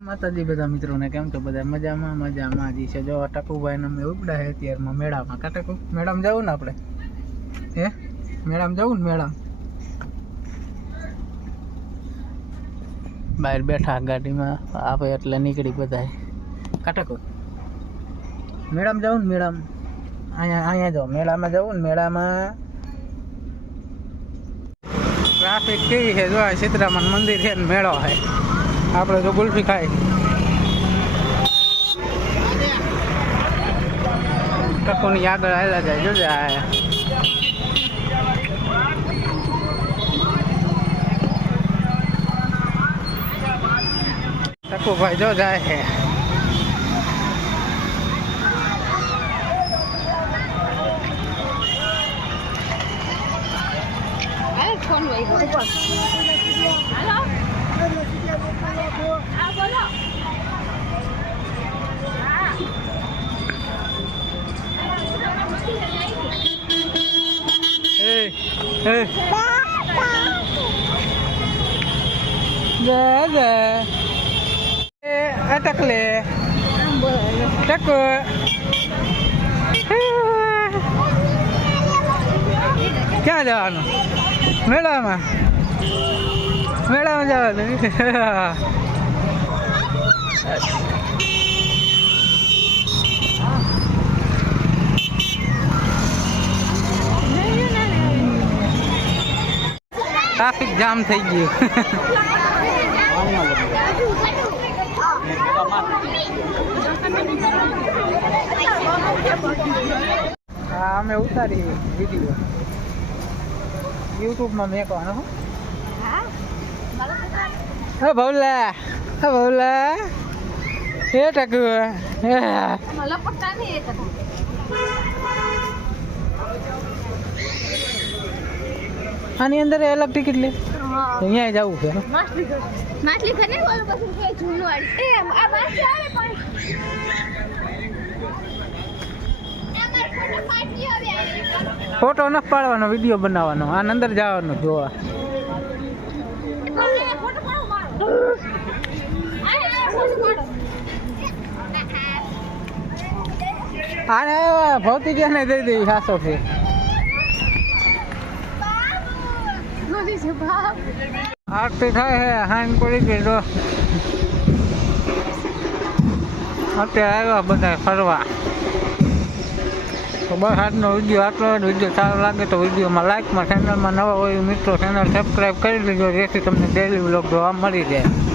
માતાજી બધા મિત્રોને કેમ છો? બધા મજામાં જી છે. જો ટકુભાઈને અમે ઉપડા છે અત્યારમાં મેળામાં. ટકુ મેળામાં જવું ને આપણે? હે મેળામાં જવું ને? મેળામાં બહાર બેઠા ગાડીમાં આવે એટલે નીકળી બધા. ટકુ મેળામાં જવું ને? મેળામાં અહીંયા જાઓ. મેળામાં જવું ને? મેળામાં ટ્રાફિક કેવી છે જો. સીતરામન મંદિર છે ને મેળો છે. આપણે તો ગુલ્ફી ખાઈ ટકોની આગળ આવેલા જાય. જોજે આયા ટકો ભાઈ જો જાય છે. અટકલે ટક ક્યાં જવાનું? મેળામાં જવાનું. ટ્રાફિક જામ થઈ ગયું. હા અમે ઉતારી વિડીયો યુટ્યુબમાં મેકવાનો. હે ભવલા હે ટકુ આની અંદર અલગ ટિકિટ લે. અહીંયા જવું છે. ફોટો ન પાડવાનો, વિડીયો બનાવવાનો. આની અંદર જવાનું જોવા. આને ભૌતિકને દઈ દઈ ખાસો છે. આરતી થાય છે. હાન પડી ગઈ તો અત્યારે આવ્યા બધા ફરવા. તો બસ આજનો વિડીયો આટલો. વિડીયો સારો લાગે તો વિડીયોમાં લાઈકમાં, ચેનલમાં નવા હોય મિત્રો ચેનલ સબસ્ક્રાઈબ કરી લેજો, જેથી તમને ડેલી વ્લોગ જોવા મળી જાય.